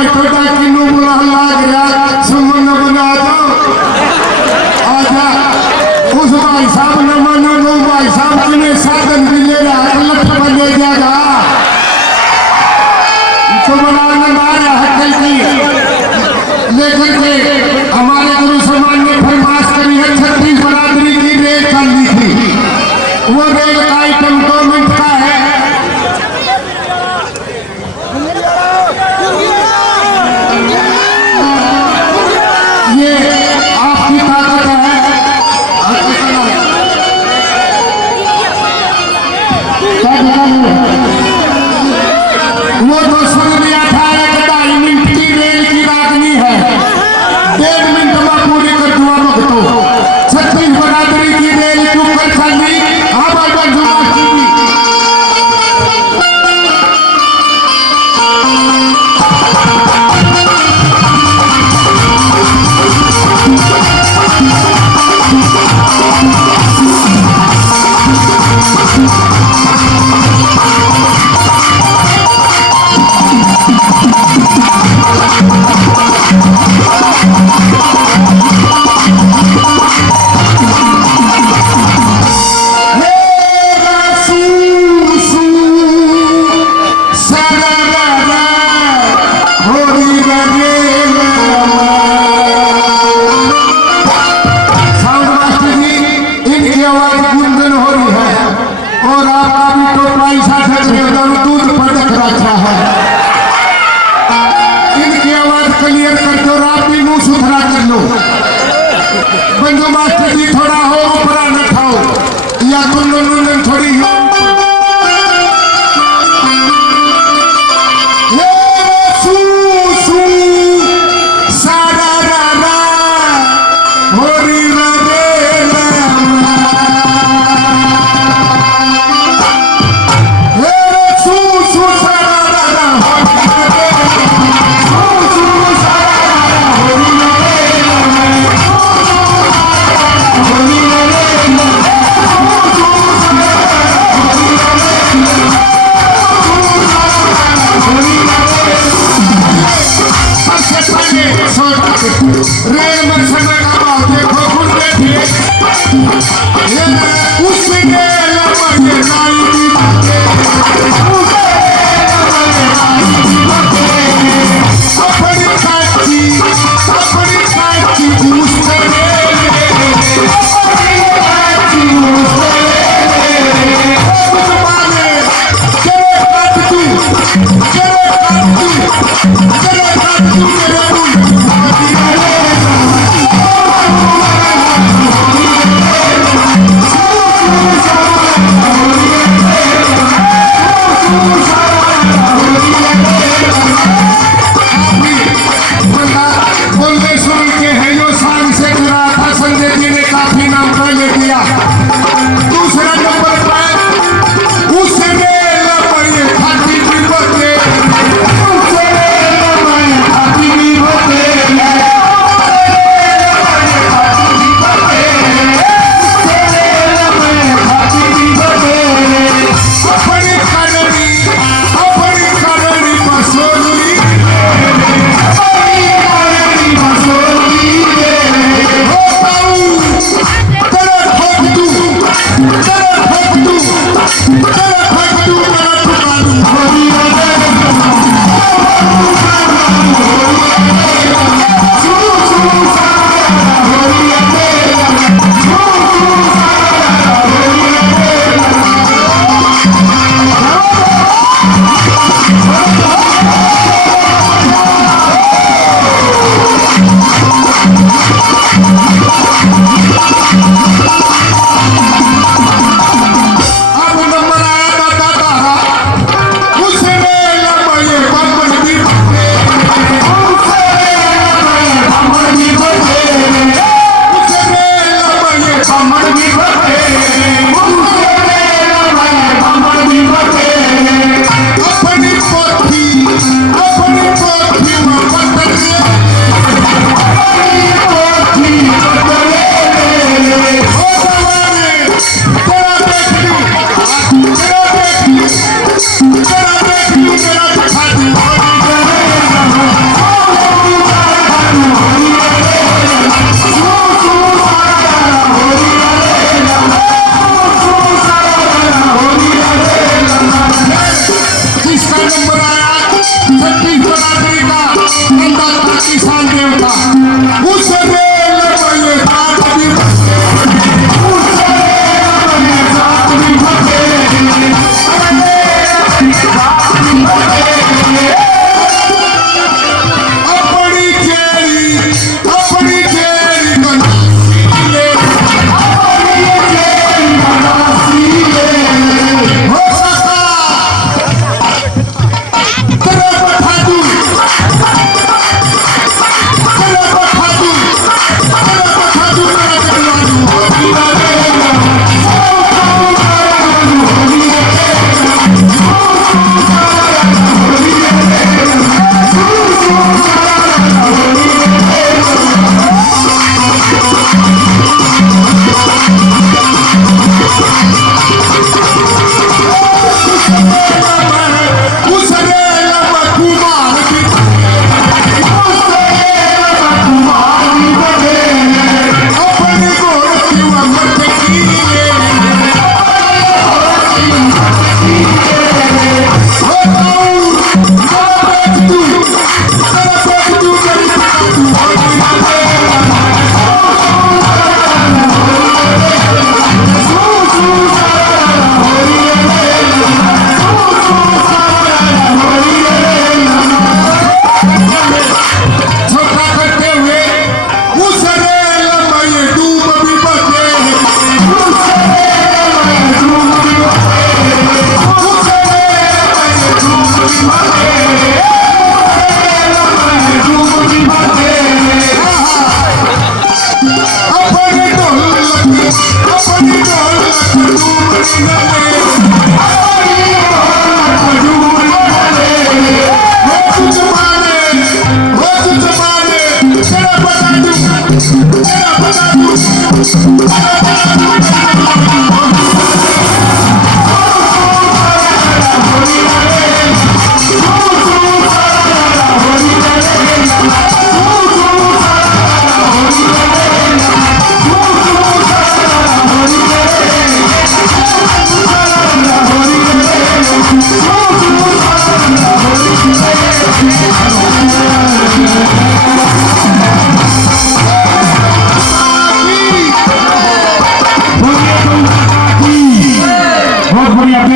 भाई छोटा किन्नू बुला लाग रहा सुमन बना दो आजा उस भाई साहब ने मानो वो भाई साहब किने साधन मिलेगा लठ बने जाएगा सुमना ने मारा हकल की लेकिन के हमारे गुरु समाज ने फरमाश करी है 36 बरादरी की रेल चलनी थी वो रेल का आइटम 2 मिनट का है ये आपकी ताकत है वो तो सुन लिया था 2.5 मिनट की रेल की रागनी है 1.5 मिनट में पूरी कर दुआ भक्तो 36 बरादरी की रेल चुप कर खाली हाँ बाबा जुआ बंधु मास्टर जी थोड़ा हो ऊपरा न खाओ या कुंदन थोड़ी रेल में समय का भाव देखो खुद देखिए उसके लम्बे नाई की बातें